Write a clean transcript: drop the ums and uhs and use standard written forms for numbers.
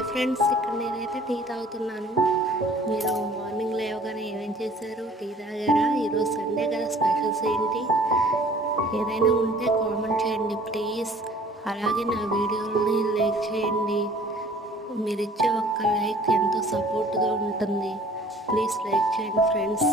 Hi friends, ఇక్కడ నేనైతే tea తాగుతున్నాను. మీరు మార్నింగ్ లేవగానే ఏమేం చేశారు? టీ తాగారా? ఈరోజు సండే కదా, స్పెషల్స్ ఏంటి? ఏదైనా ఉంటే కామెంట్ చేయండి ప్లీజ్. అలాగే నా వీడియోని లైక్ చేయండి. మీరు ఇచ్చే ఒక్క లైక్ ఎంతో సపోర్ట్గా ఉంటుంది. ప్లీజ్ లైక్ చేయండి ఫ్రెండ్స్.